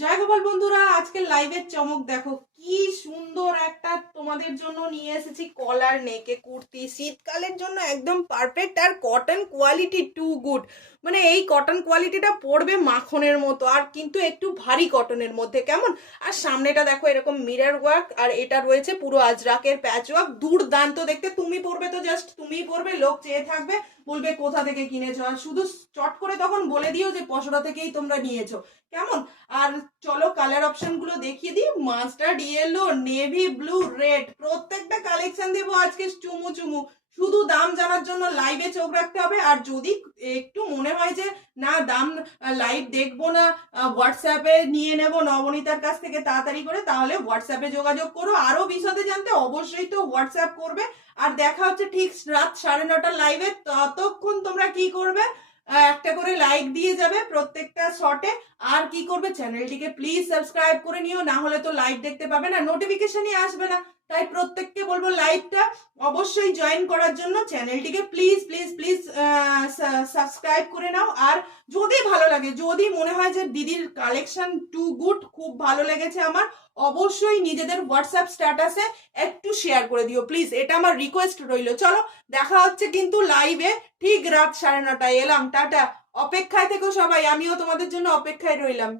জয় গোপাল বন্ধুরা, আজকে লাইভের চমক দেখো। কি সুন্দর একটা তোমাদের জন্য নিয়ে এসেছি কলার নেকে কুর্তি। শীতকালের জন্য একদম পারফেক্ট, আর কটন কোয়ালিটি টু গুড। মানে এই কটন কোয়ালিটিটা পড়বে মাখনের মতো, আর কিন্তু একটু ভারী কটনের মধ্যে, কেমন। আর সামনেটা দেখো এরকম মিরর ওয়ার্ক, আর এটা রয়েছে পুরো আজরাকের প্যাচ ওয়ার্ক। দুর্দান্ত দেখতে। তুমি পরবে তো জাস্ট তুমিই পরবে, লোক চেয়ে থাকবে, বলবে কোথা থেকে কিনেছো। আর শুধু চট করে তখন বলে দিও যে পশরা থেকেই তোমরা নিয়েছো, কেমন। আর চলো কালার অপশন গুলো দেখিয়ে দিই। Mustard yellow, navy blue, red, প্রত্যেকটা কালেকশন দেবো আজকে চুমু চুমু। শুধু দাম জানার জন্য লাইভে চোখ রাখতে হবে। আর যদি একটু মনে হয় যে না দাম লাইভ দেখবো না, হোয়াটসঅ্যাপে নিয়ে নেব নবনীতার কাছ থেকে তাড়াতাড়ি করে, তাহলে হোয়াটসঅ্যাপে যোগাযোগ করো। আরো বিশদে জানতে অবশ্যই তো হোয়াটসঅ্যাপ করবে। আর দেখা হচ্ছে ঠিক রাত 9:30 লাইভে। ততক্ষণ তোমরা কি করবে, একটা করে লাইক দিয়ে যাবে প্রত্যেকটা শটে। আর কি করবে, চ্যানেলটিকে প্লিজ সাবস্ক্রাইব করে নিও, না হলে তো লাইভ দেখতে পাবে না, নোটিফিকেশনই আসবে না। তাই প্রত্যেককে বলবো লাইভটা অবশ্যই জয়েন করার জন্য। চ্যানেলটিকে প্লিজ প্লিজ প্লিজ সাবস্ক্রাইব করে নাও। আর যদি ভালো লাগে, যদি মনে হয় যে দিদির কালেকশন টু গুড, খুব ভালো লেগেছে আমার, অবশ্যই নিজেদের হোয়াটসঅ্যাপ স্ট্যাটাসে একটু শেয়ার করে দিও প্লিজ, এটা আমার রিকোয়েস্ট রইল। চলো দেখা হচ্ছে কিন্তু লাইভে ঠিক রাত 9:30। এলাম, টাটা। অপেক্ষায় থেকো সবাই, আমিও তোমাদের জন্য অপেক্ষায় রইলাম।